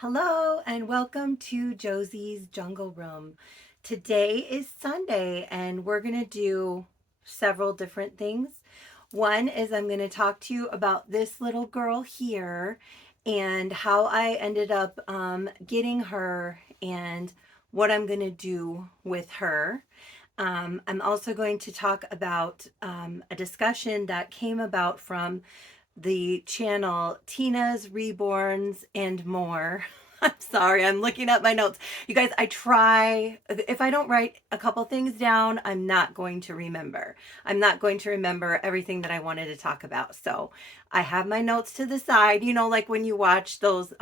Hello and welcome to Josie's Jungle Room. Today is Sunday and we're going to do several different things. One is I'm going to talk to you about this little girl here and how I ended up getting her and what I'm going to do with her. I'm also going to talk about a discussion that came about from the channel Tina's Reborns and More. I'm sorry, I'm looking at my notes. You guys, I try, if I don't write a couple things down, I'm not going to remember. I'm not going to remember everything that I wanted to talk about. So I have my notes to the side, like when you watch those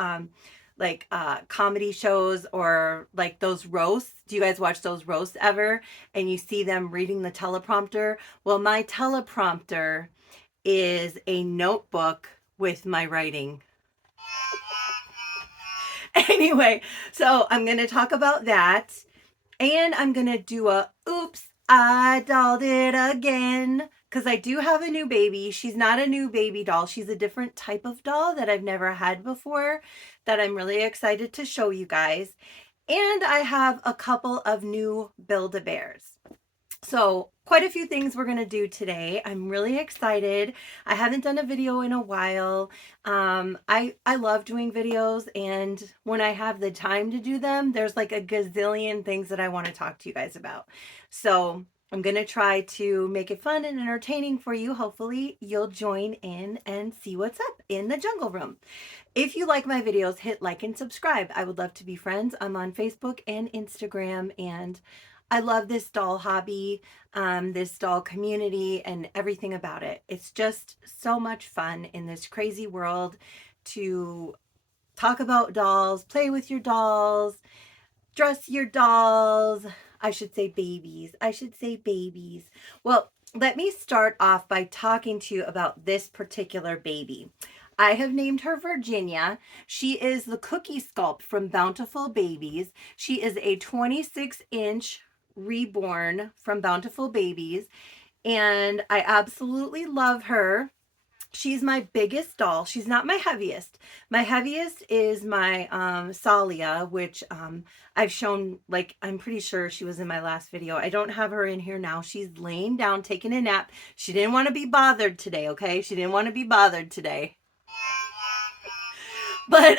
comedy shows or like those roasts. Do you guys watch those roasts ever? And you see them reading the teleprompter? Well, my teleprompter is a notebook with my writing. Anyway, so I'm going to talk about that. And I'm going to do a oops, I dolled it again. Because I do have a new baby. She's not a new baby doll. She's a different type of doll that I've never had before that I'm really excited to show you guys. And I have a couple of new Build-A-Bears. So quite a few things we're going to do today. I'm really excited. I haven't done a video in a while. I love doing videos, and when I have the time to do them, there's like a gazillion things that I want to talk to you guys about. So I'm going to try to make it fun and entertaining for you. Hopefully you'll join in and see what's up in the jungle room. If you like my videos, hit like and subscribe. I would love to be friends. I'm on Facebook and Instagram, and I love this doll hobby, this doll community, and everything about it. It's just so much fun in this crazy world to talk about dolls, play with your dolls, dress your dolls. I should say babies. I should say babies. Well, let me start off by talking to you about this particular baby. I have named her Virginia. She is the Cookie Sculpt from Bountiful Babies. She is a 26-inch reborn from Bountiful Babies, and I absolutely love her. She's my biggest doll. She's not my heaviest. My heaviest is my Salia, which I've shown, like, I'm pretty sure she was in my last video. I don't have her in here now. She's laying down, taking a nap. She didn't want to be bothered today, okay? She didn't want to be bothered today. But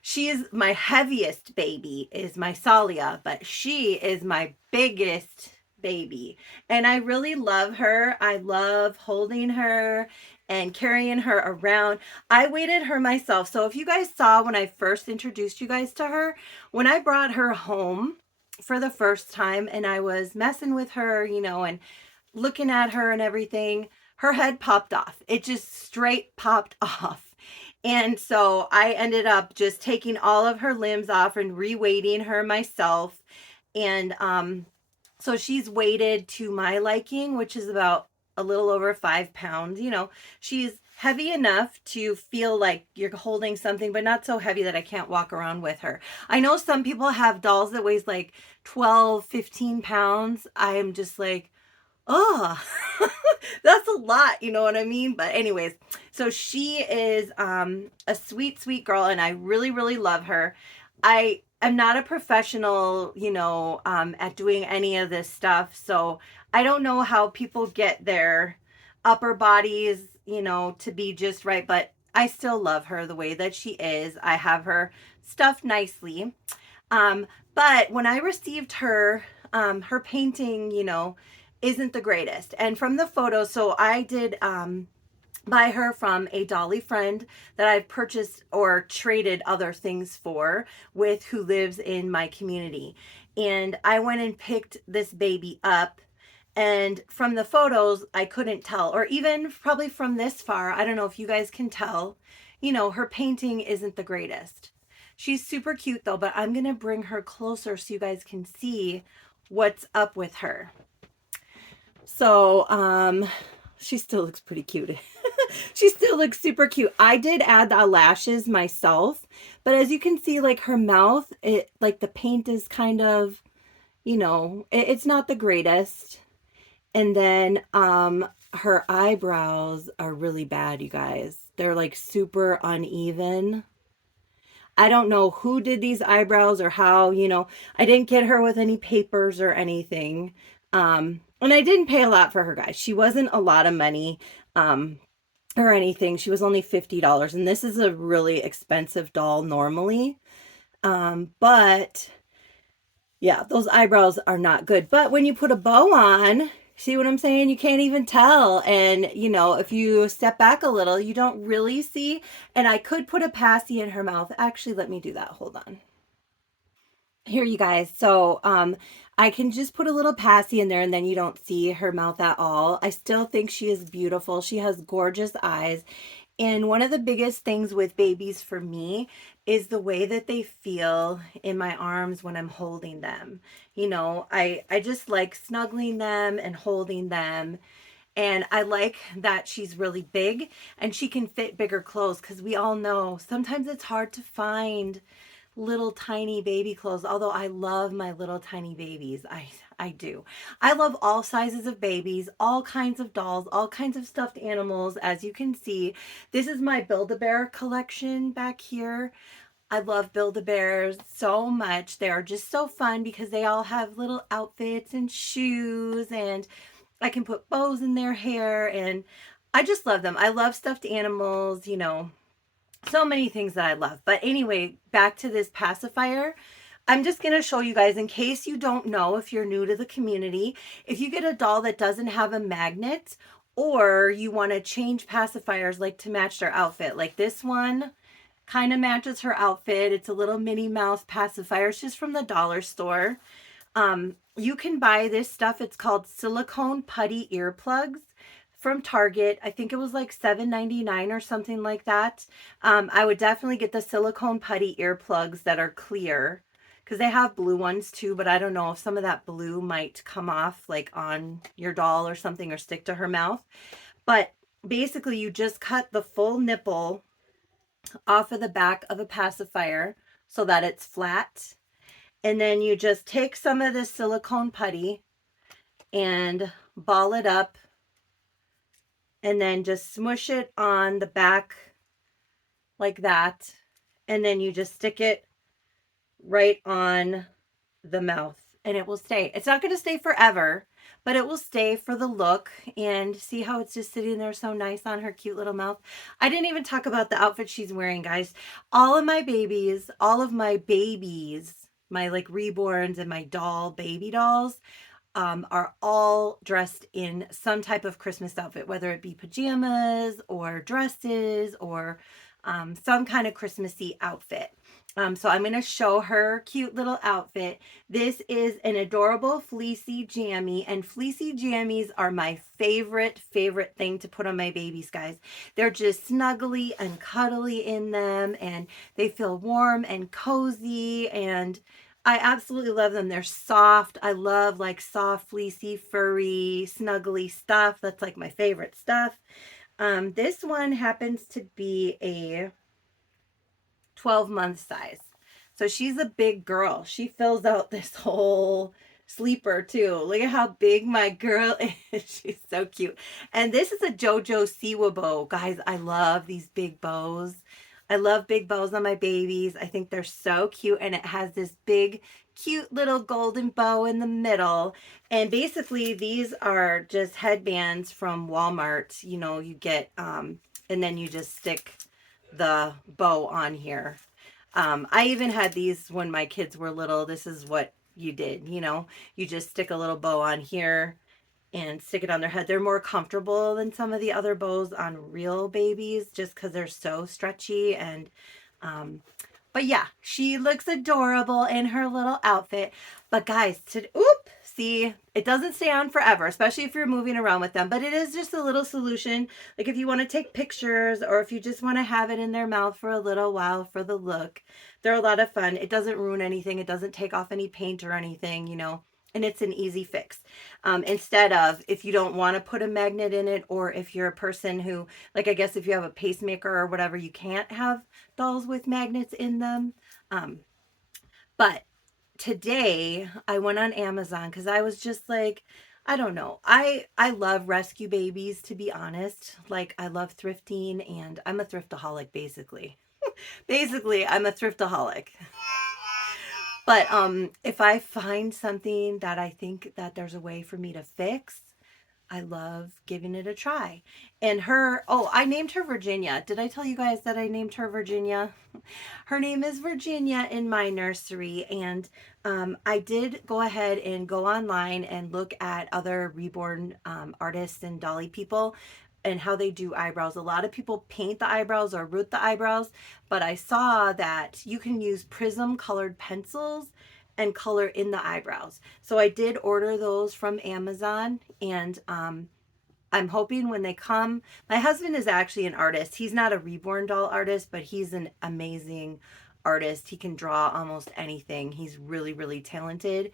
she is my heaviest baby is my Salia, but she is my biggest baby. And I really love her. I love holding her and carrying her around. I weighted her myself. So if you guys saw when I first introduced you guys to her, when I brought her home for the first time and I was messing with her, and looking at her and everything, her head popped off. It just straight popped off. And so I ended up just taking all of her limbs off and re-weighting her myself. And so she's weighted to my liking, which is about a little over 5 pounds. She's heavy enough to feel like you're holding something, but not so heavy that I can't walk around with her. I know some people have dolls that weighs like 12, 15 pounds. I am just like, oh, that's a lot, you know what I mean? But anyways, so she is a sweet, sweet girl, and I really, really love her. I am not a professional, at doing any of this stuff, so I don't know how people get their upper bodies, to be just right, but I still love her the way that she is. I have her stuffed nicely. But when I received her, her painting, isn't the greatest. And from the photos, so I did buy her from a dolly friend that I've purchased or traded other things for with, who lives in my community. And I went and picked this baby up, and from the photos I couldn't tell, or even probably from this far, I don't know if you guys can tell, her painting isn't the greatest. She's super cute though, but I'm going to bring her closer so you guys can see what's up with her. So, she still looks pretty cute. She still looks super cute. I did add the lashes myself, but as you can see, like her mouth, like the paint is kind of, it's not the greatest. And then, her eyebrows are really bad, you guys. They're like super uneven. I don't know who did these eyebrows or how, I didn't get her with any papers or anything. And I didn't pay a lot for her, guys. She wasn't a lot of money. Or anything. She was only $50. And this is a really expensive doll normally. But yeah, those eyebrows are not good. But when you put a bow on, see what I'm saying? You can't even tell. And, if you step back a little, you don't really see. And I could put a passy in her mouth. Actually, let me do that. Hold on. Here, you guys. So, I can just put a little passy in there and then you don't see her mouth at all. I still think she is beautiful. She has gorgeous eyes. And one of the biggest things with babies for me is the way that they feel in my arms when I'm holding them. I just like snuggling them and holding them. And I like that she's really big and she can fit bigger clothes because we all know sometimes it's hard to find little tiny baby clothes, although I love my little tiny babies. I do. I love all sizes of babies, all kinds of dolls, all kinds of stuffed animals. As you can see, this is my Build-A-Bear collection back here. I love Build-A-Bears so much. They are just so fun because they all have little outfits and shoes, and I can put bows in their hair, and I just love them. I love stuffed animals, so many things that I love. But anyway, back to this pacifier. I'm just going to show you guys in case you don't know, if you're new to the community, if you get a doll that doesn't have a magnet or you want to change pacifiers like to match their outfit. Like this one kind of matches her outfit. It's a little Minnie Mouse pacifier. It's just from the dollar store. You can buy this stuff. It's called silicone putty earplugs from Target. I think it was like $7.99 or something like that. I would definitely get the silicone putty earplugs that are clear because they have blue ones too, but I don't know if some of that blue might come off like on your doll or something or stick to her mouth. But basically you just cut the full nipple off of the back of a pacifier so that it's flat. And then you just take some of this silicone putty and ball it up and then just smush it on the back like that. And then you just stick it right on the mouth and it will stay. It's not going to stay forever, but it will stay for the look. And see how it's just sitting there so nice on her cute little mouth. I didn't even talk about the outfit she's wearing, guys. All of my babies, my like reborns and my baby dolls, are all dressed in some type of Christmas outfit, whether it be pajamas or dresses or some kind of Christmassy outfit. So I'm going to show her cute little outfit. This is an adorable fleecy jammy, and fleecy jammies are my favorite thing to put on my babies, guys. They're just snuggly and cuddly in them, and they feel warm and cozy, and I absolutely love them. They're soft. I love like soft, fleecy, furry, snuggly stuff. That's like my favorite stuff. This one happens to be a 12-month size. So she's a big girl. She fills out this whole sleeper too. Look at how big my girl is. She's so cute. And this is a JoJo Siwa bow. Guys, I love these big bows. I love big bows on my babies. I think they're so cute. And it has this big, cute little golden bow in the middle. And basically these are just headbands from Walmart. You get, and then you just stick the bow on here. I even had these when my kids were little. This is what you did, you just stick a little bow on here and stick it on their head. They're more comfortable than some of the other bows on real babies just because they're so stretchy. And but yeah, she looks adorable in her little outfit. But guys, see, it doesn't stay on forever, especially if you're moving around with them. But it is just a little solution. Like if you want to take pictures or if you just want to have it in their mouth for a little while for the look. They're a lot of fun. It doesn't ruin anything. It doesn't take off any paint or anything, and it's an easy fix. Instead of, if you don't want to put a magnet in it, or if you're a person who, like, I guess if you have a pacemaker or whatever, you can't have dolls with magnets in them. But today I went on Amazon because I was just like, I don't know. I love rescue babies, to be honest. Like, I love thrifting and I'm a thriftaholic basically. Basically, I'm a thriftaholic. But if I find something that I think that there's a way for me to fix, I love giving it a try. And I named her Virginia. Did I tell you guys that I named her Virginia? Her name is Virginia in my nursery. And I did go ahead and go online and look at other reborn artists and dolly people and how they do eyebrows. A lot of people paint the eyebrows or root the eyebrows, but I saw that you can use prism colored pencils and color in the eyebrows. So I did order those from Amazon, and I'm hoping when they come, my husband is actually an artist. He's not a reborn doll artist, but he's an amazing artist. He can draw almost anything. He's really, really talented.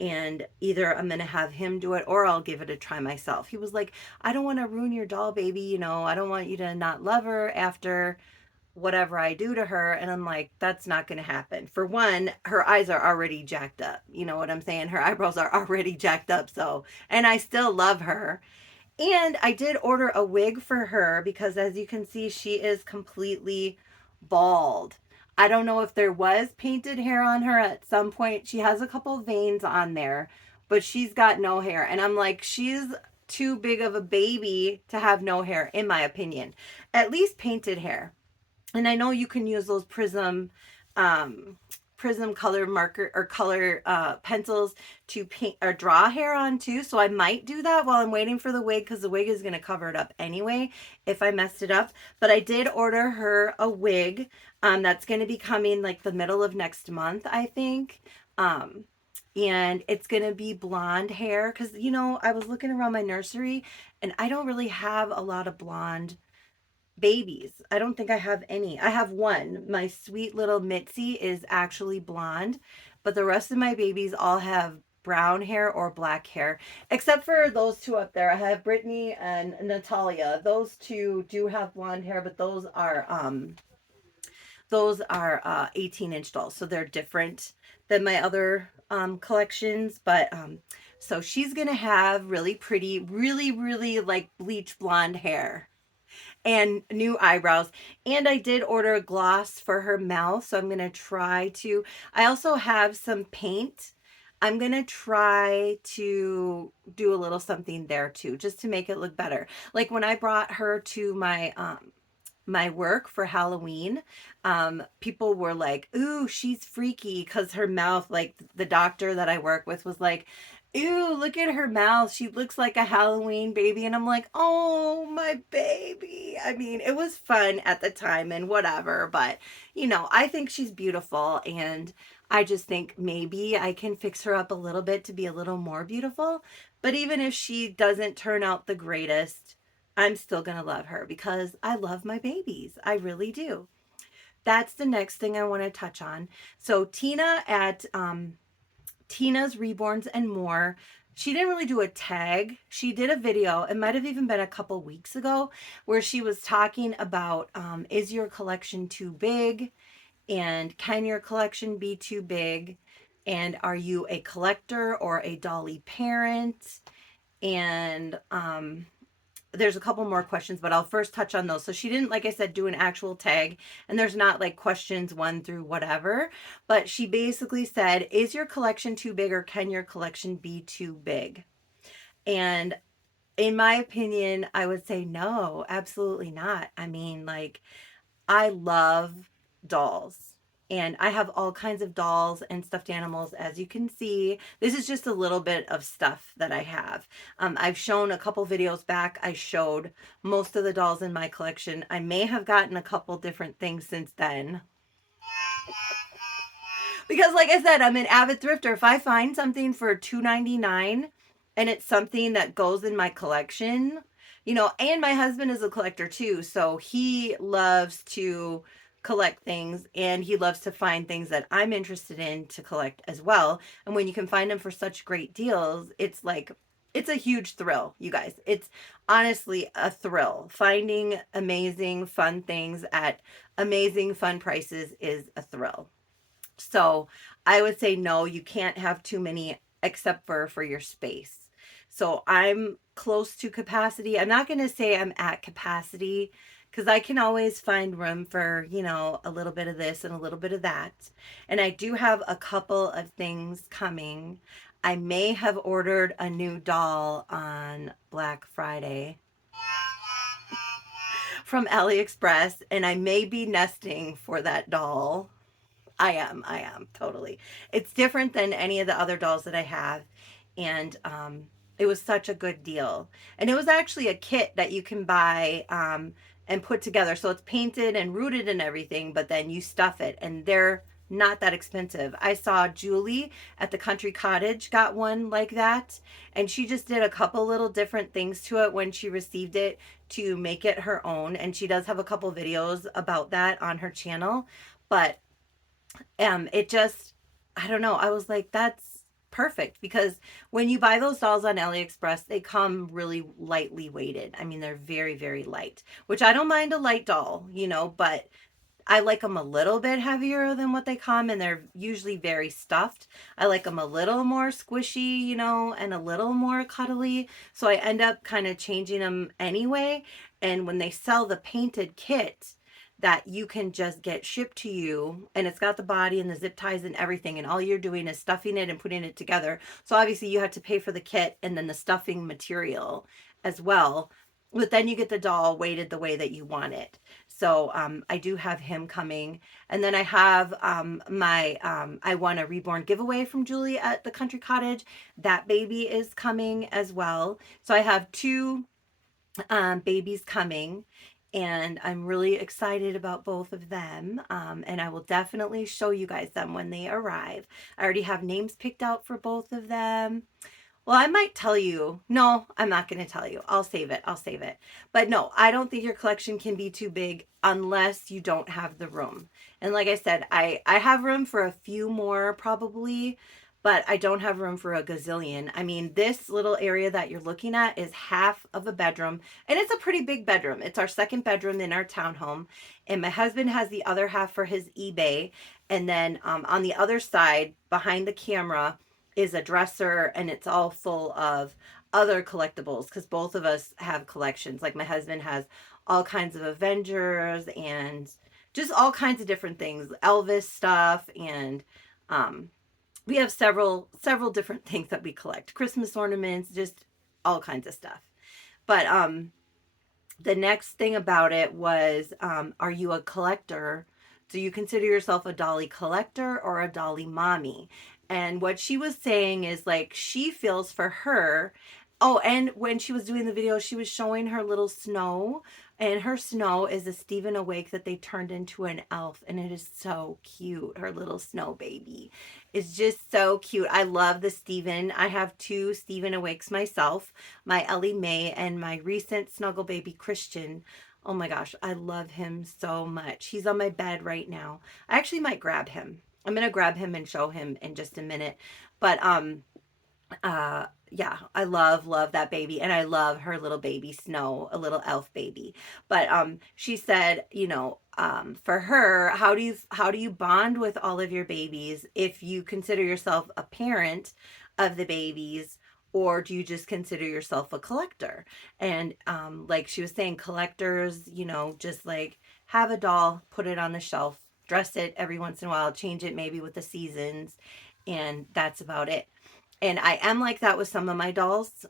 And either I'm going to have him do it or I'll give it a try myself. He was like, I don't want to ruin your doll, baby. I don't want you to not love her after whatever I do to her. And I'm like, that's not going to happen. For one, her eyes are already jacked up. You know what I'm saying? Her eyebrows are already jacked up. So, and I still love her. And I did order a wig for her because, as you can see, she is completely bald. I don't know if there was painted hair on her at some point. She has a couple veins on there, but she's got no hair. And I'm like, she's too big of a baby to have no hair, in my opinion. At least painted hair. And I know you can use those um, prism color marker or color pencils to paint or draw hair on too. So I might do that while I'm waiting for the wig, because the wig is going to cover it up anyway if I messed it up. But I did order her a wig that's going to be coming like the middle of next month, I think. Um, and it's going to be blonde hair because, I was looking around my nursery and I don't really have a lot of blonde babies. I don't think I have any. I have one. My sweet little Mitzi is actually blonde, but the rest of my babies all have brown hair or black hair, except for those two up there. I have Brittany and Natalia. Those two do have blonde hair, but those are 18-inch dolls, so they're different than my other collections. But so she's gonna have really pretty, really, really like bleach blonde hair and new eyebrows. And I did order a gloss for her mouth, so I'm going to try to. I also have some paint. I'm going to try to do a little something there too, just to make it look better. Like when I brought her to my work for Halloween, people were like, ooh, she's freaky, because her mouth, like the doctor that I work with was like, ew, look at her mouth. She looks like a Halloween baby. And I'm like, oh, my baby. I mean, it was fun at the time and whatever, but I think she's beautiful. And I just think maybe I can fix her up a little bit to be a little more beautiful. But even if she doesn't turn out the greatest, I'm still going to love her because I love my babies. I really do. That's the next thing I want to touch on. So Tina at Tina's Reborns and More, she didn't really do a tag. She did a video. It might have even been a couple weeks ago where she was talking about, is your collection too big? And can your collection be too big? And are you a collector or a dolly parent? And there's a couple more questions, but I'll first touch on those. So she didn't, like I said, do an actual tag, and there's not like questions 1 through whatever, but she basically said, is your collection too big or can your collection be too big? And in my opinion, I would say no, absolutely not. I mean, like, I love dolls. And I have all kinds of dolls and stuffed animals, as you can see. This is just a little bit of stuff that I have. I've shown a couple videos back. I showed most of the dolls in my collection. I may have gotten a couple different things since then. Because like I said, I'm an avid thrifter. If I find something for $2.99 and it's something that goes in my collection, and my husband is a collector too, so he loves to collect things and he loves to find things that I'm interested in to collect as well. And when you can find them for such great deals, it's a huge thrill, you guys. It's honestly a thrill. Finding amazing fun things at amazing fun prices is a thrill. So I would say no, you can't have too many except for your space. So I'm close to capacity. I'm not going to say I'm at capacity because I can always find room for, a little bit of this and a little bit of that. And I do have a couple of things coming. I may have ordered a new doll on Black Friday from AliExpress, and I may be nesting for that doll. I am totally. It's different than any of the other dolls that I have, and it was such a good deal. And it was actually a kit that you can buy and put together. So it's painted and rooted and everything, but then you stuff it, and they're not that expensive. I saw Julie at the Country Cottage got one like that, and she just did a couple little different things to it when she received it to make it her own. And she does have a couple videos about that on her channel, but it just, I don't know, I was like, that's perfect, because when you buy those dolls on AliExpress, they come really lightly weighted. I mean, they're very, very light, which I don't mind a light doll, but I like them a little bit heavier than what they come, and they're usually very stuffed. I like them a little more squishy, and a little more cuddly. So I end up kind of changing them anyway. And when they sell the painted kit that you can just get shipped to you, and it's got the body and the zip ties and everything, and all you're doing is stuffing it and putting it together. So obviously you have to pay for the kit and then the stuffing material as well. But then you get the doll weighted the way that you want it. So I do have him coming. And then I have my I won a reborn giveaway from Julie at the Country Cottage. That baby is coming as well. So I have two babies coming, and I'm really excited about both of them. And I will definitely show you guys them when they arrive. I already have names picked out for both of them. Well, I might tell you. No, I'm not going to tell you. I'll save it. I'll save it. But no, I don't think your collection can be too big unless you don't have the room. And like I said, I have room for a few more probably, but I don't have room for a gazillion. I mean, this little area that you're looking at is half of a bedroom, and it's a pretty big bedroom. It's our second bedroom in our townhome, and my husband has the other half for his eBay. And then on the other side, behind the camera, is a dresser, and it's all full of other collectibles, because both of us have collections. Like my husband has all kinds of Avengers and just all kinds of different things, Elvis stuff, and um, we have several different things that we collect, Christmas ornaments, just all kinds of stuff. But the next thing about it was, are you a collector? Do you consider yourself a dolly collector or a dolly mommy? And what she was saying is, like, she feels for her. Oh, and when she was doing the video, she was showing her little Snow, and her Snow is a Stephen Awake that they turned into an elf, and it is so cute. Her little Snow baby is just so cute. I love the Stephen. I have two Stephen Awakes myself, my Ellie Mae and my recent Snuggle Baby Christian. Oh my gosh, I love him so much. He's on my bed right now. I actually might grab him. I'm gonna grab him and show him in just a minute. But yeah, I love that baby, and I love her little baby Snow, a little elf baby. But she said, for her, how do you bond with all of your babies if you consider yourself a parent of the babies, or do you just consider yourself a collector? And like she was saying, collectors, just like have a doll, put it on the shelf, dress it every once in a while, change it maybe with the seasons, and that's about it. And I am like that with some of my dolls.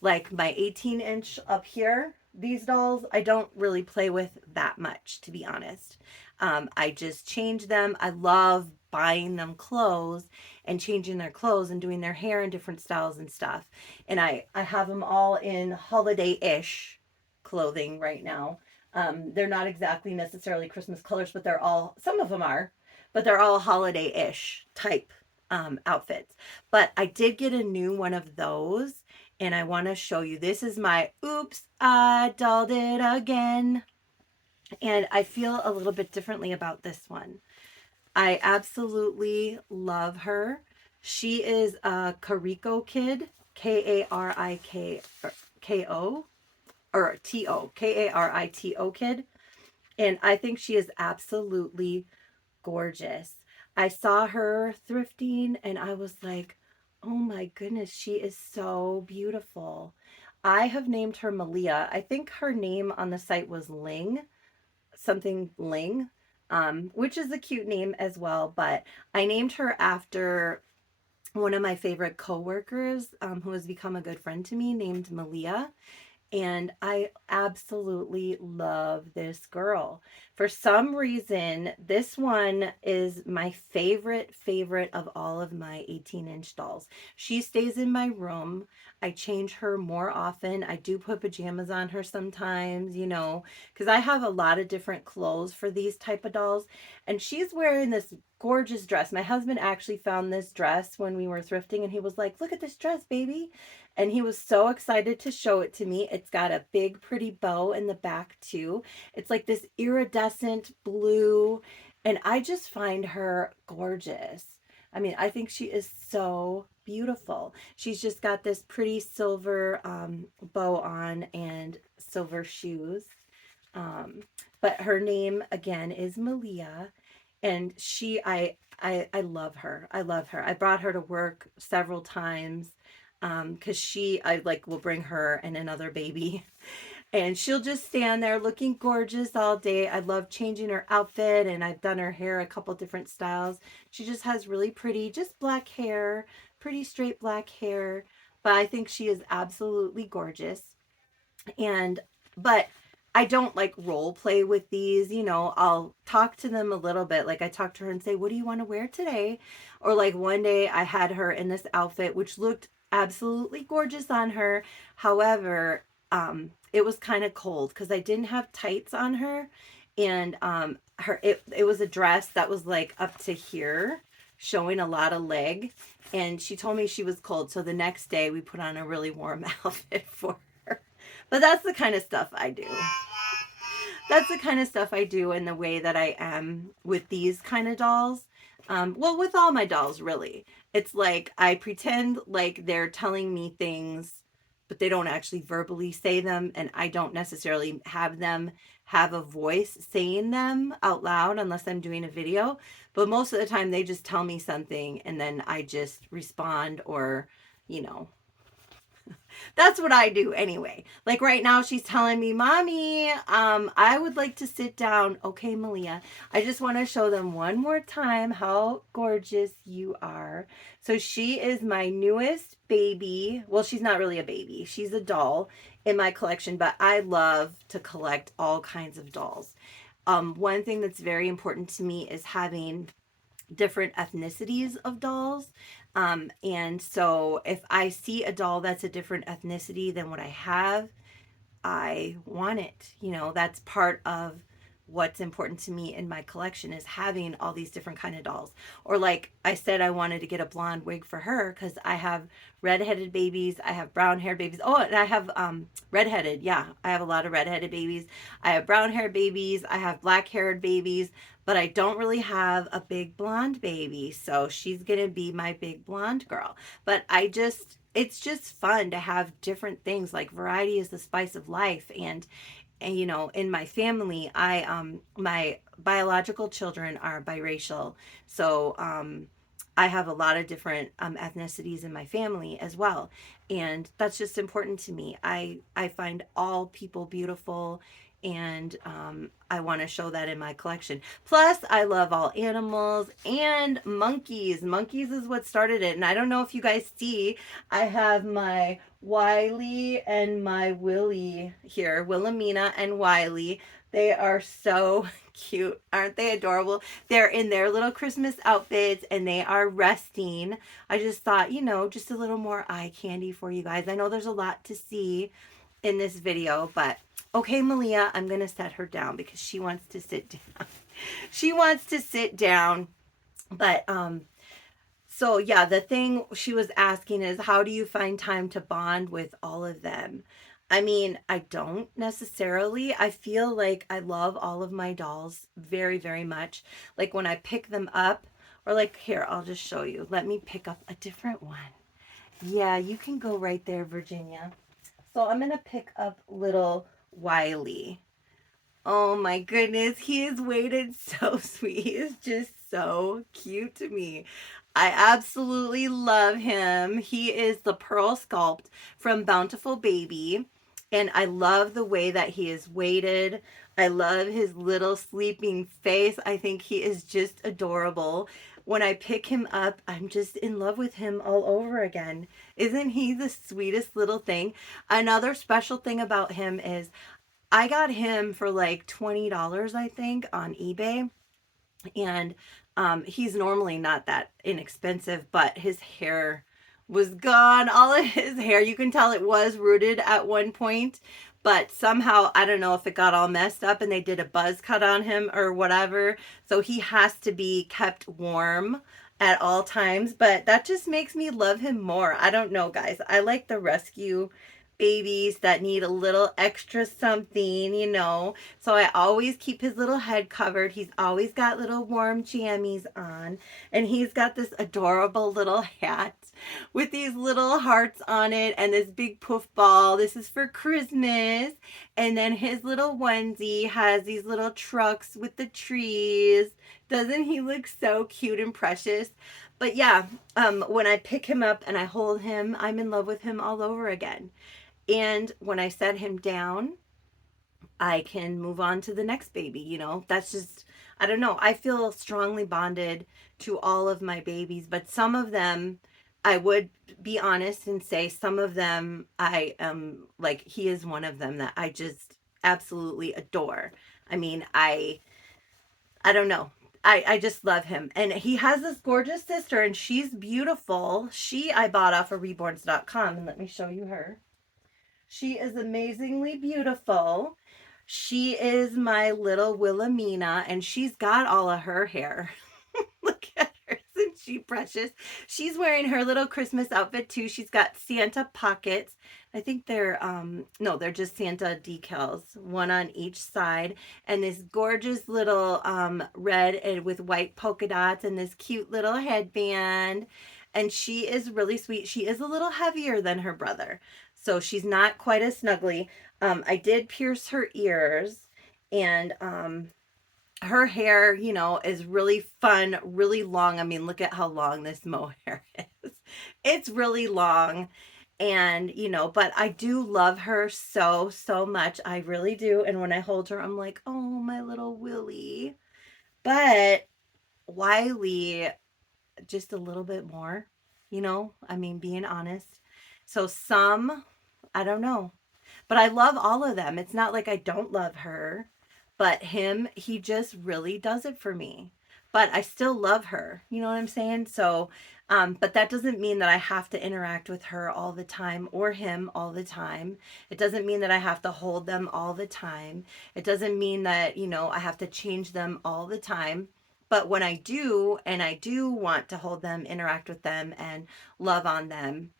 Like my 18-inch up here, these dolls, I don't really play with that much, to be honest. I just change them. I love buying them clothes and changing their clothes and doing their hair in different styles and stuff. And I have them all in holiday-ish clothing right now. They're not exactly necessarily Christmas colors, but some of them are, but they're all holiday-ish type outfits. But I did get a new one of those, and I want to show you. This is my oops, I dolled it again. And I feel a little bit differently about this one. I absolutely love her. She is a Kariko kid, Kariko or T-O, Karito kid. And I think she is absolutely gorgeous. I saw her thrifting, and I was like, oh my goodness, she is so beautiful. I have named her Malia. I think her name on the site was Ling, something Ling, which is a cute name as well. But I named her after one of my favorite coworkers, who has become a good friend to me, named Malia. And I absolutely love this girl. For some reason, this one is my favorite of all of my 18-inch dolls. She stays in my room. I change her more often. I do put pajamas on her sometimes, because I have a lot of different clothes for these type of dolls. And she's wearing this gorgeous dress. My husband actually found this dress when we were thrifting, and he was like, "Look at this dress, baby." And he was so excited to show it to me. It's got a big, pretty bow in the back, too. It's like this iridescent blue. And I just find her gorgeous. I mean, I think she is so beautiful. She's just got this pretty silver bow on and silver shoes. Um, but her name, again, is Malia. And I love her. I love her. I brought her to work several times because I like will bring her and another baby, and she'll just stand there looking gorgeous all day. I love changing her outfit, and I've done her hair a couple different styles. She just has really pretty, just black hair, pretty straight black hair, but I think she is absolutely gorgeous. And but I don't like role play with these, I'll talk to them a little bit. Like I talk to her and say, "What do you want to wear today?" Or like one day I had her in this outfit which looked absolutely gorgeous on her. However, it was kind of cold because I didn't have tights on her, and it was a dress that was like up to here, showing a lot of leg, and she told me she was cold. So the next day we put on a really warm outfit for her. But that's the kind of stuff I do. That's the kind of stuff I do in the way that I am with these kind of dolls. Well, with all my dolls, really. It's like I pretend like they're telling me things, but they don't actually verbally say them, and I don't necessarily have them have a voice saying them out loud unless I'm doing a video. But most of the time, they just tell me something, and then I just respond, or, you know, that's what I do anyway. Like right now, she's telling me, "Mommy, I would like to sit down." Okay, Malia, I just want to show them one more time how gorgeous you are. So she is my newest baby. Well, she's not really a baby. She's a doll in my collection, but I love to collect all kinds of dolls. One thing that's very important to me is having different ethnicities of dolls. And so if I see a doll that's a different ethnicity than what I have, I want it. That's part of what's important to me in my collection, is having all these different kind of dolls. Or like I said, I wanted to get a blonde wig for her because I have redheaded babies, I have brown haired babies. Oh, and I have redheaded. Yeah, I have a lot of redheaded babies. I have brown haired babies, I have black haired babies, but I don't really have a big blonde baby. So she's going to be my big blonde girl. But it's just fun to have different things. Like variety is the spice of life. And in my family, my biological children are biracial. So I have a lot of different ethnicities in my family as well, and that's just important to me. I find all people beautiful, and I want to show that in my collection. Plus, I love all animals and monkeys. Monkeys is what started it, and I don't know if you guys see, I have my Wiley and my Willie here, Wilhelmina and Wiley. They are so cute. Aren't they adorable? They're in their little Christmas outfits and they are resting. I just thought, just a little more eye candy for you guys. I know there's a lot to see in this video, but okay, Malia, I'm going to set her down because she wants to sit down. She wants to sit down. But so yeah, the thing she was asking is, how do you find time to bond with all of them? I mean, I don't necessarily. I feel like I love all of my dolls very, very much. Like when I pick them up, or like here, I'll just show you. Let me pick up a different one. Yeah, you can go right there, Virginia. So I'm going to pick up little Wiley. Oh my goodness, he is weighted so sweet. He is just so cute to me. I absolutely love him. He is the Pearl Sculpt from Bountiful Baby. And I love the way that he is weighted. I love his little sleeping face. I think he is just adorable. When I pick him up, I'm just in love with him all over again. Isn't he the sweetest little thing? Another special thing about him is I got him for like $20, I think, on eBay. And he's normally not that inexpensive, but his hair was gone. All of his hair, you can tell it was rooted at one point, but somehow, I don't know if it got all messed up and they did a buzz cut on him or whatever. So he has to be kept warm at all times, but that just makes me love him more. I don't know, guys. I like the rescue babies that need a little extra something, you know. So I always keep his little head covered. He's always got little warm jammies on. And he's got this adorable little hat with these little hearts on it and this big poof ball. This is for Christmas. And then his little onesie has these little trucks with the trees. Doesn't he look so cute and precious? But yeah, when I pick him up and I hold him, I'm in love with him all over again. And when I set him down, I can move on to the next baby. You know, that's just, I don't know. I feel strongly bonded to all of my babies, but some of them, I would be honest and say some of them, I am like, he is one of them that I just absolutely adore. I mean, I don't know. I just love him. And he has this gorgeous sister and she's beautiful. I bought off of reborns.com and let me show you her. She is amazingly beautiful. She is my little Wilhelmina, and she's got all of her hair. Look at her. Isn't she precious? She's wearing her little Christmas outfit too. She's got Santa pockets. I think they're no, they're just Santa decals, one on each side, and this gorgeous little red and with white polka dots and this cute little headband. And she is really sweet. She is a little heavier than her brother, so she's not quite as snuggly. I did pierce her ears, and her hair, you know, is really fun, really long. I mean, look at how long this mohair is. It's really long. And, you know, but I do love her so, so much. I really do. And when I hold her, I'm like, oh, my little Willie. But Wiley, just a little bit more, you know, I mean, being honest. So I don't know. But I love all of them. It's not like I don't love her, but him, he just really does it for me. But I still love her. You know what I'm saying? So, but that doesn't mean that I have to interact with her all the time or him all the time. It doesn't mean that I have to hold them all the time. It doesn't mean that, you know, I have to change them all the time. But when I do, and I do want to hold them, interact with them, and love on them,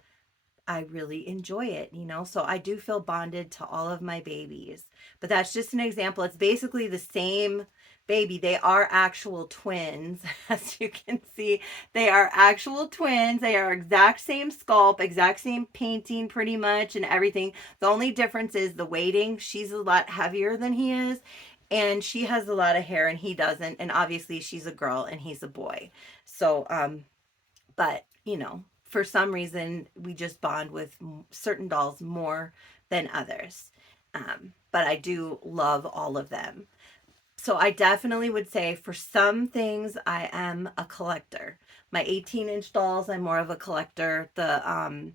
I really enjoy it, you know? So I do feel bonded to all of my babies. But that's just an example. It's basically the same baby. They are actual twins. As you can see, they are actual twins. They are exact same sculpt, exact same painting pretty much and everything. The only difference is the weighting. She's a lot heavier than he is. And she has a lot of hair and he doesn't. And obviously she's a girl and he's a boy. So, but you know, for some reason we just bond with certain dolls more than others. But I do love all of them. So I definitely would say for some things I am a collector. My 18-inch dolls, I'm more of a collector. The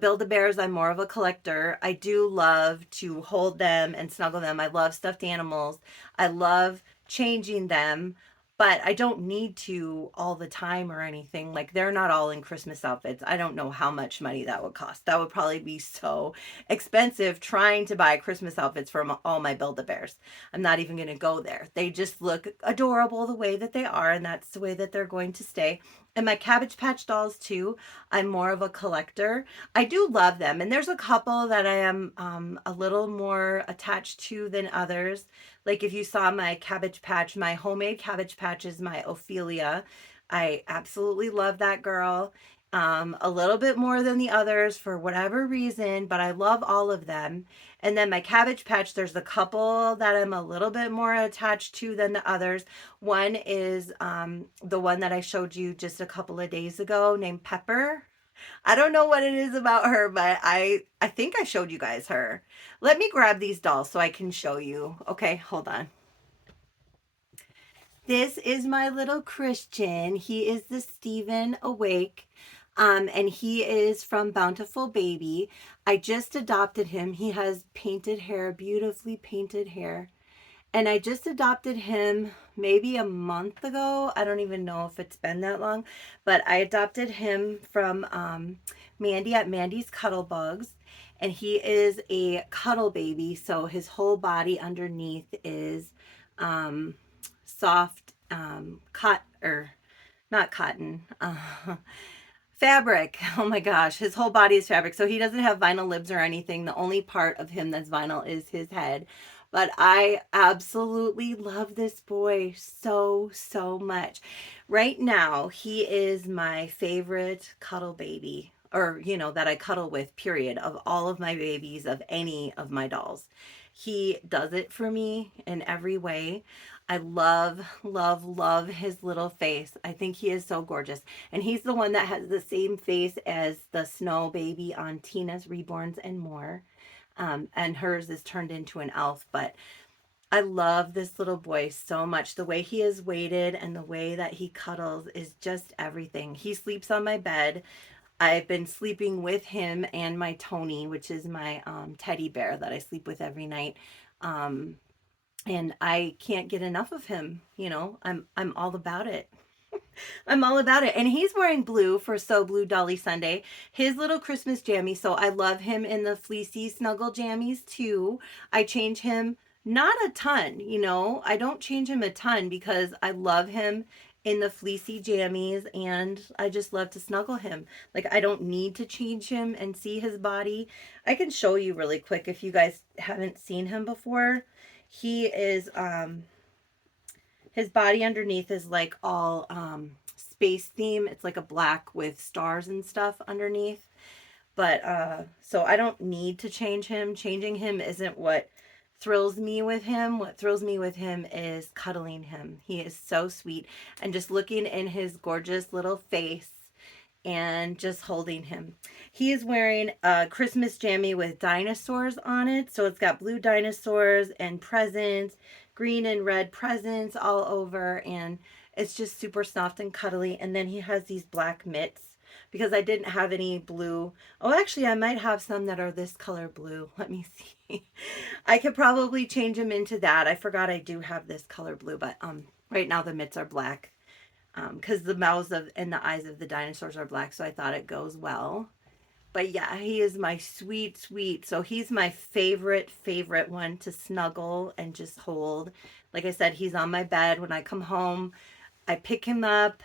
Build-A-Bears, I'm more of a collector. I do love to hold them and snuggle them. I love stuffed animals. I love changing them, but I don't need to all the time or anything. Like, they're not all in Christmas outfits. I don't know how much money that would cost. That would probably be so expensive trying to buy Christmas outfits for all my Build-A-Bears. I'm not even going to go there. They just look adorable the way that they are, and that's the way that they're going to stay. And my Cabbage Patch dolls too, I'm more of a collector. I do love them, and there's a couple that I am a little more attached to than others. Like if you saw my Cabbage Patch, my homemade Cabbage Patch is my Ophelia. I absolutely love that girl. a little bit more than the others for whatever reason, but I love all of them. And then my Cabbage Patch, there's a couple that I'm a little bit more attached to than the others. One is the one that I showed you just a couple of days ago named Pepper. I don't know what it is about her, but I think I showed you guys her. Let me grab these dolls so I can show you. Okay, hold on. This is my little Christian. He is the Stephen Awake. And he is from Bountiful Baby. I just adopted him. He has painted hair, beautifully painted hair. And I just adopted him maybe a month ago. I don't even know if it's been that long, but I adopted him from Mandy at Mandy's Cuddle Bugs. And he is a cuddle baby, so his whole body underneath is soft cotton, or not cotton, fabric. Oh my gosh, his whole body is fabric. So he doesn't have vinyl lips or anything. The only part of him that's vinyl is his head. But I absolutely love this boy so, so much. Right now, he is my favorite cuddle baby, or, that I cuddle with, period, of all of my babies, of any of my dolls. He does it for me in every way. I love, love, love his little face. I think he is so gorgeous. And he's the one that has the same face as the snow baby on Tina's Reborns and More. And hers is turned into an elf. But I love this little boy so much. The way he is weighted and the way that he cuddles is just everything. He sleeps on my bed. I've been sleeping with him and my Tony, which is my teddy bear that I sleep with every night. And I can't get enough of him. I'm all about it. I'm all about it. And he's wearing blue for So Blue Dolly Sunday, his little Christmas jammy. So I love him in the fleecy snuggle jammies too. I change him not a ton, I don't change him a ton because I love him in the fleecy jammies and I just love to snuggle him. Like, I don't need to change him and see his body. I can show you really quick if you guys haven't seen him before. He is his body underneath is like all space theme. It's like a black with stars and stuff underneath. But so I don't need to change him. Changing him isn't what thrills me with him. What thrills me with him is cuddling him. He is so sweet, and just looking in his gorgeous little face and just holding him. He is wearing a Christmas jammy with dinosaurs on it. So it's got blue dinosaurs and presents, green and red presents all over. And it's just super soft and cuddly. And then he has these black mitts because I didn't have any blue. Oh, actually, I might have some that are this color blue. Let me see. I could probably change them into that. I forgot I do have this color blue, but right now the mitts are black. Because the mouths and the eyes of the dinosaurs are black, so I thought it goes well. But yeah, he is my sweet, sweet. So he's my favorite, favorite one to snuggle and just hold. Like I said, he's on my bed when I come home. I pick him up.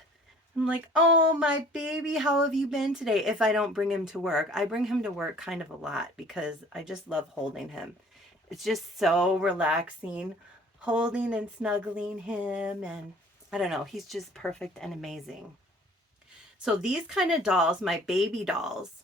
I'm like, oh, my baby, how have you been today? If I don't bring him to work, I bring him to work kind of a lot because I just love holding him. It's just so relaxing, holding and snuggling him, and I don't know, he's just perfect and amazing. So these kind of dolls, my baby dolls,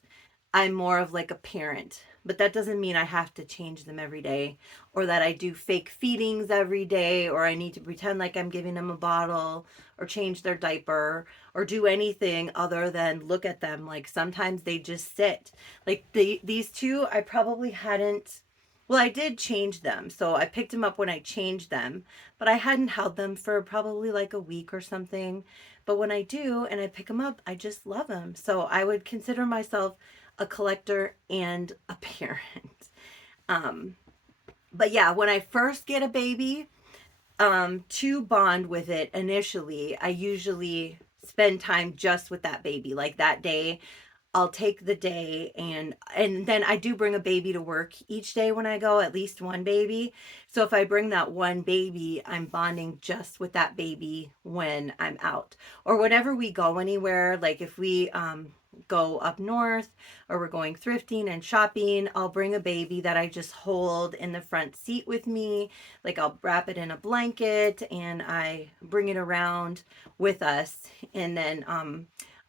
I'm more of like a parent, but that doesn't mean I have to change them every day or that I do fake feedings every day or I need to pretend like I'm giving them a bottle or change their diaper or do anything other than look at them. Like, sometimes they just sit. Like these two, I probably hadn't, well, I did change them. So I picked them up when I changed them, but I hadn't held them for probably like a week or something. But when I do and I pick them up, I just love them. So I would consider myself a collector and a parent. Um, but yeah, when I first get a baby, to bond with it initially, I usually spend time just with that baby. Like that day, I'll take the day and then I do bring a baby to work each day when I go, at least one baby. So if I bring that one baby, I'm bonding just with that baby when I'm out. Or whenever we go anywhere, like if we go up north or we're going thrifting and shopping, I'll bring a baby that I just hold in the front seat with me. Like, I'll wrap it in a blanket and I bring it around with us. And then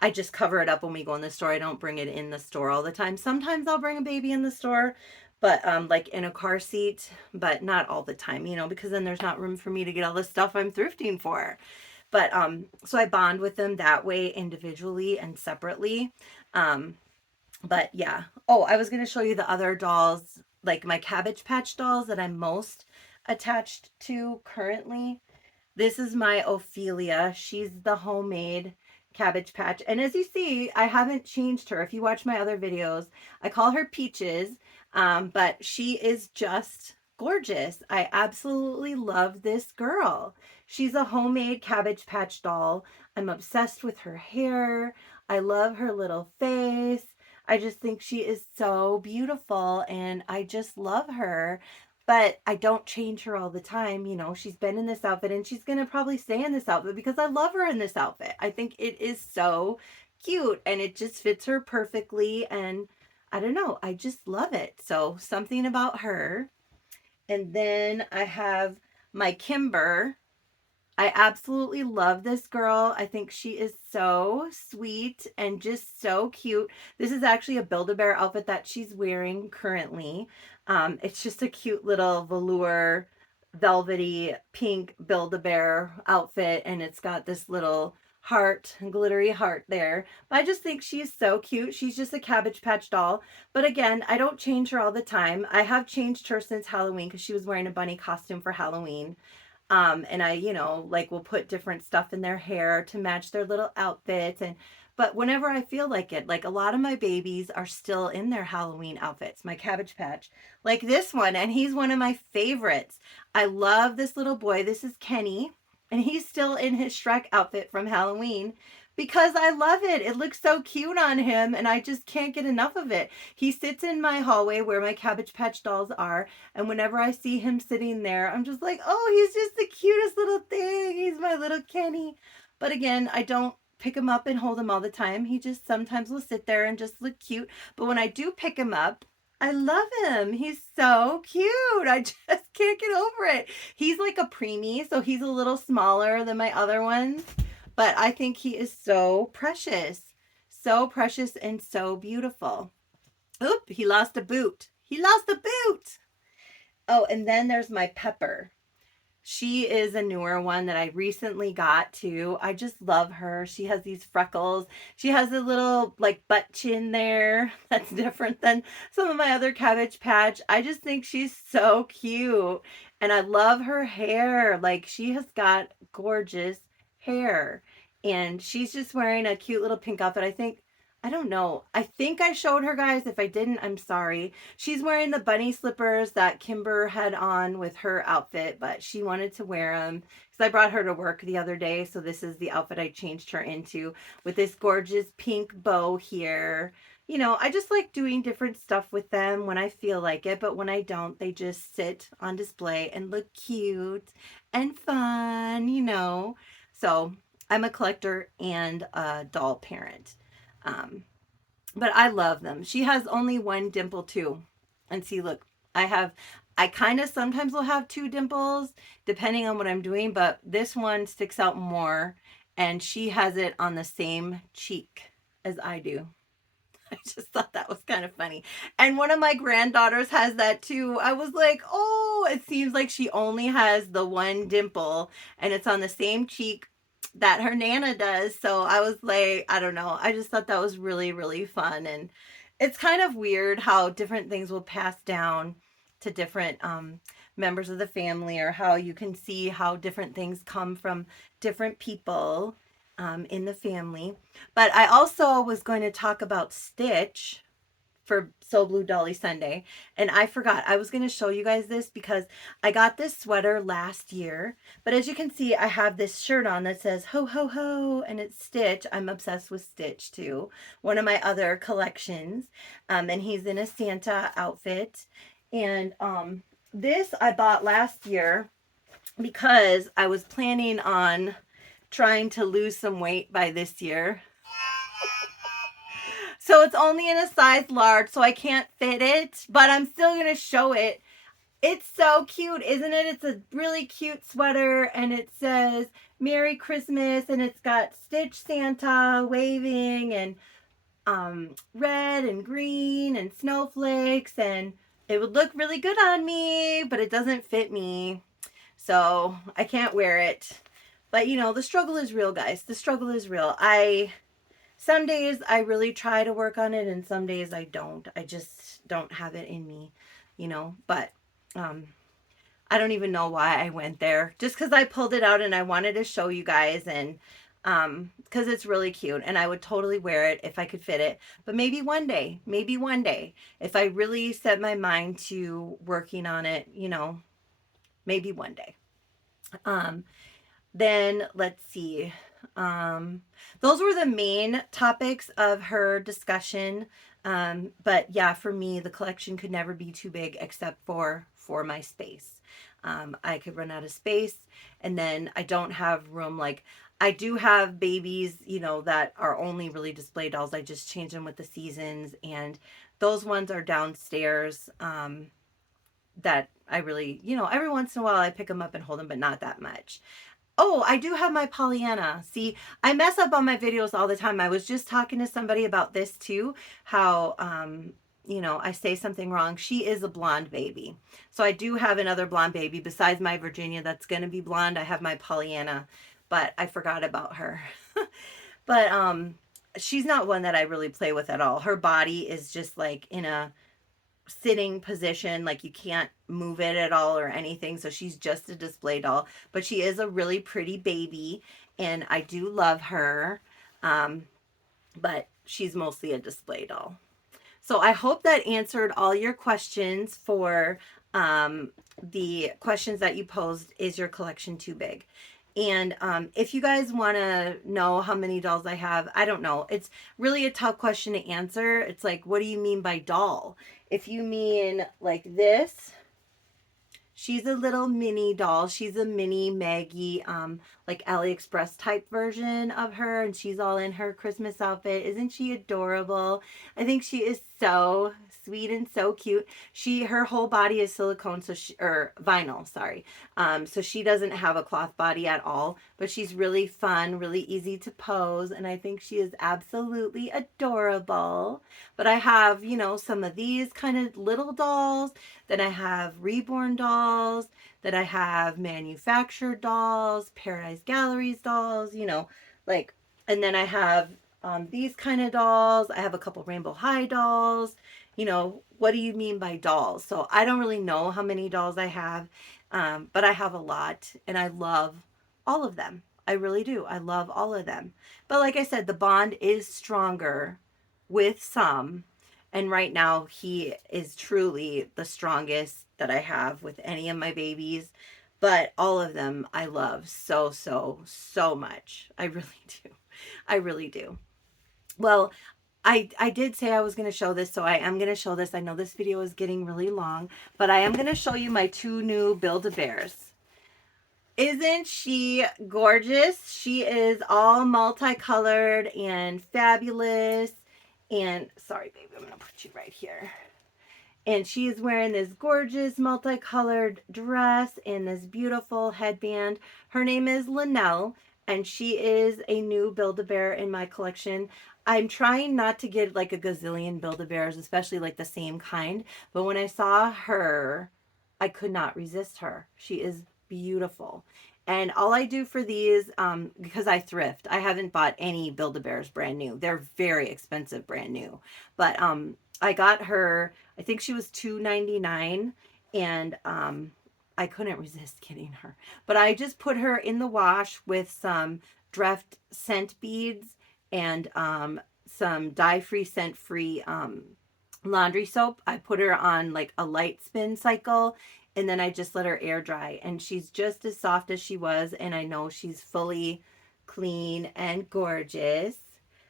I just cover it up when we go in the store. I don't bring it in the store all the time. Sometimes I'll bring a baby in the store, but like in a car seat, but not all the time, you know, because then there's not room for me to get all the stuff I'm thrifting for. But so I bond with them that way individually and separately. Um, but yeah. Oh, I was going to show you the other dolls, like my Cabbage Patch dolls that I'm most attached to currently. This is my Ophelia. She's the homemade Cabbage Patch. And as you see, I haven't changed her. If you watch my other videos, I call her Peaches, but she is just gorgeous. I absolutely love this girl. She's a homemade Cabbage Patch doll. I'm obsessed with her hair. I love her little face. I just think she is so beautiful and I just love her, but I don't change her all the time. You know, she's been in this outfit and she's going to probably stay in this outfit because I love her in this outfit. I think it is so cute and it just fits her perfectly. And I don't know, I just love it. So something about her. And then I have my Kimber. I absolutely love this girl. I think she is so sweet and just so cute. This is actually a Build-A-Bear outfit that she's wearing currently. It's just a cute little velour, velvety, pink Build-A-Bear outfit, and it's got this little heart, glittery heart there. But I just think she's so cute. She's just a Cabbage Patch doll. But again, I don't change her all the time. I have changed her since Halloween because she was wearing a bunny costume for Halloween. And I, you know, like will put different stuff in their hair to match their little outfits. And, but whenever I feel like it, like a lot of my babies are still in their Halloween outfits, my Cabbage Patch, like this one. And he's one of my favorites. I love this little boy. This is Kenny. And he's still in his Shrek outfit from Halloween because I love it. It looks so cute on him and I just can't get enough of it. He sits in my hallway where my Cabbage Patch dolls are, and whenever I see him sitting there, I'm just like, oh, he's just the cutest little thing. He's my little Kenny. But again, I don't pick him up and hold him all the time. He just sometimes will sit there and just look cute. But when I do pick him up, I love him. He's so cute. I just can't get over it. He's like a preemie, so he's a little smaller than my other ones. But I think he is so precious. So precious and so beautiful. Oop, he lost a boot. He lost a boot. Oh, and then there's my Pepper. She is a newer one that I recently got too. I just love her. She has these freckles. She has a little like butt chin there. That's different than some of my other Cabbage Patch. I just think she's so cute. And I love her hair. Like she has got gorgeous hair. And she's just wearing a cute little pink outfit. I don't know. I think I showed her, guys. If I didn't, I'm sorry. She's wearing the bunny slippers that Kimber had on with her outfit, but she wanted to wear them because I brought her to work the other day. So this is the outfit I changed her into with this gorgeous pink bow here. You know, I just like doing different stuff with them when I feel like it, but when I don't, they just sit on display and look cute and fun, you know. So I'm a collector and a doll parent. But I love them. She has only one dimple too. And see, look, I kind of sometimes will have two dimples depending on what I'm doing, but this one sticks out more and she has it on the same cheek as I do. I just thought that was kind of funny. And one of my granddaughters has that too. I was like, oh, it seems like she only has the one dimple and it's on the same cheek that her Nana does. So I was like, I don't know. I just thought that was really, really fun. And it's kind of weird how different things will pass down to different members of the family, or how you can see how different things come from different people in the family. But I also was going to talk about Stitch for So Blue Dolly Sunday, and I forgot. I was going to show you guys this because I got this sweater last year, but as you can see, I have this shirt on that says ho ho ho, and it's Stitch. I'm obsessed with Stitch too, one of my other collections. And he's in a Santa outfit, and this I bought last year because I was planning on trying to lose some weight by this year. So it's only in a size large, so I can't fit it, but I'm still going to show it. It's so cute, isn't it? It's a really cute sweater, and it says, Merry Christmas, and it's got Stitch Santa waving and red and green and snowflakes, and it would look really good on me, but it doesn't fit me. So I can't wear it. But you know, the struggle is real, guys. The struggle is real. Some days I really try to work on it, and some days I don't. I just don't have it in me, you know. But um I don't even know why I went there. Just because I pulled it out and I wanted to show you guys, and because it's really cute, and I would totally wear it if I could fit it. But maybe one day, if I really set my mind to working on it, you know, maybe one day. Um, then let's see. Um, those were the main topics of her discussion. But yeah, for me, the collection could never be too big except for my space. I could run out of space, and then I don't have room. Like, I do have babies, you know, that are only really display dolls. I just change them with the seasons, and those ones are downstairs. That I really, you know, every once in a while I pick them up and hold them, but not that much. Oh, I do have my Pollyanna. See, I mess up on my videos all the time. I was just talking to somebody about this too, how, you know, I say something wrong. She is a blonde baby. So I do have another blonde baby besides my Virginia that's going to be blonde. I have my Pollyanna, but I forgot about her. But she's not one that I really play with at all. Her body is just like in a sitting position, like you can't move it at all or anything, so she's just a display doll, but she is a really pretty baby, and I do love her. um but she's mostly a display doll. So I hope that answered all your questions for the questions that you posed. Is your collection too big? And if you guys want to know how many dolls I have, I don't know. It's really a tough question to answer. It's like, what do you mean by doll? If you mean like this, she's a little mini doll. She's a mini Maggie, like AliExpress type version of her, and she's all in her Christmas outfit. Isn't she adorable? I think she is so sweet and so cute. Her whole body is silicone, so or vinyl, sorry. So she doesn't have a cloth body at all, but she's really fun, really easy to pose, and I think she is absolutely adorable. But I have, you know, some of these kind of little dolls. Then I have reborn dolls. Then I have manufactured dolls, Paradise Galleries dolls, you know, like, and then I have these kind of dolls. I have a couple Rainbow High dolls. You know, what do you mean by dolls? So I don't really know how many dolls I have, but I have a lot, and I love all of them. I really do. I love all of them. But like I said, the bond is stronger with some. And right now, he is truly the strongest that I have with any of my babies. But all of them I love so, so, so much. I really do. I really do. Well, I did say I was going to show this, so I am going to show this. I know this video is getting really long, but I am going to show you my two new Build-A-Bears. Isn't she gorgeous? She is all multicolored and fabulous. And sorry, baby, I'm going to put you right here. And she is wearing this gorgeous multicolored dress and this beautiful headband. Her name is Linnell, and she is a new Build-A-Bear in my collection. I'm trying not to get like a gazillion Build-A-Bears, especially like the same kind. But when I saw her, I could not resist her. She is beautiful. And all I do for these, because I thrift, I haven't bought any Build-A-Bears brand new. They're very expensive brand new. But I got her, I think she was $2.99, and I couldn't resist getting her. But I just put her in the wash with some Dreft scent beads and some dye-free, scent-free laundry soap. I put her on like a light spin cycle, and then I just let her air dry, and she's just as soft as she was, and I know she's fully clean and gorgeous.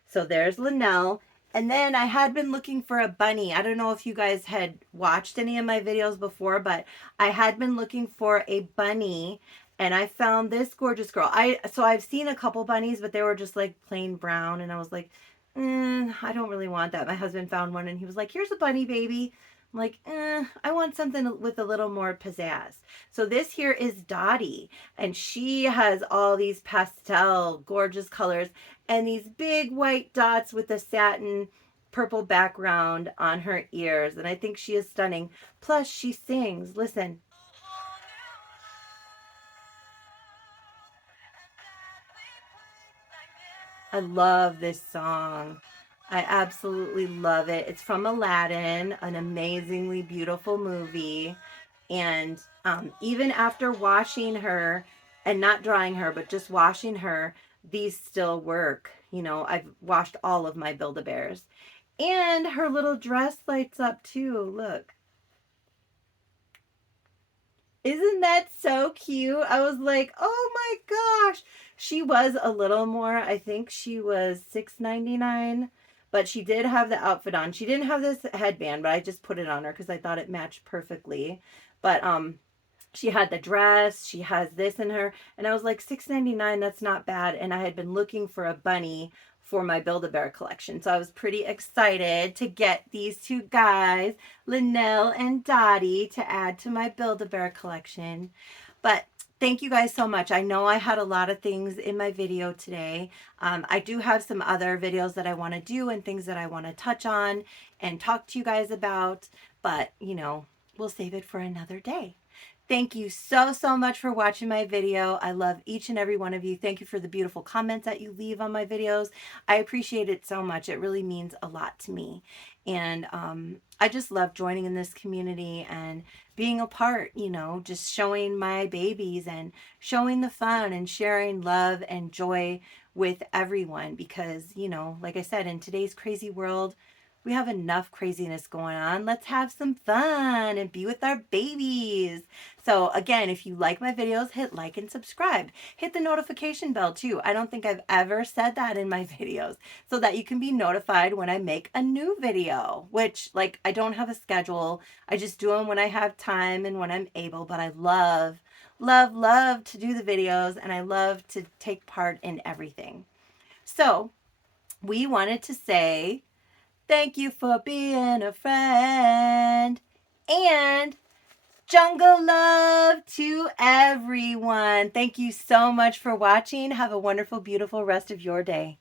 So there's Linnell. And then I had been looking for a bunny. I don't know if you guys had watched any of my videos before, but I had been looking for a bunny, and I found this gorgeous girl. So I've seen a couple bunnies, but they were just like plain brown, and I was like, I don't really want that. My husband found one, and he was like, here's a bunny, baby. I'm like, I want something with a little more pizzazz. So this here is Dottie, and she has all these pastel, gorgeous colors, and these big white dots with a satin purple background on her ears. And I think she is stunning. Plus, she sings. Listen. I love this song. I absolutely love it. It's from Aladdin, an amazingly beautiful movie. And even after washing her and not drying her, but just washing her, these still work. You know, I've washed all of my Build-A-Bears. And her little dress lights up too. Look. Isn't that so cute? I was like, oh my gosh. She was a little more, I think she was $6.99, but she did have the outfit on. She didn't have this headband, but I just put it on her because I thought it matched perfectly. But she had the dress, she has this in her, and I was like, $6.99, that's not bad. And I had been looking for a bunny for my Build-A-Bear collection. So I was pretty excited to get these two guys, Linnell and Dottie, to add to my Build-A-Bear collection. But thank you guys so much. I know I had a lot of things in my video today. I do have some other videos that I want to do and things that I want to touch on and talk to you guys about, but you know, we'll save it for another day. Thank you so, so much for watching my video. I love each and every one of you. Thank you for the beautiful comments that you leave on my videos. I appreciate it so much. It really means a lot to me. And I just love joining in this community and being a part, you know, just showing my babies and showing the fun and sharing love and joy with everyone because, you know, like I said, in today's crazy world, we have enough craziness going on. Let's have some fun and be with our babies. So again, if you like my videos, hit like and subscribe. Hit the notification bell too. I don't think I've ever said that in my videos, so that you can be notified when I make a new video, which like I don't have a schedule. I just do them when I have time and when I'm able, but I love, love, love to do the videos and I love to take part in everything. So we wanted to say, thank you for being a friend. And jungle love to everyone. Thank you so much for watching. Have a wonderful, beautiful rest of your day.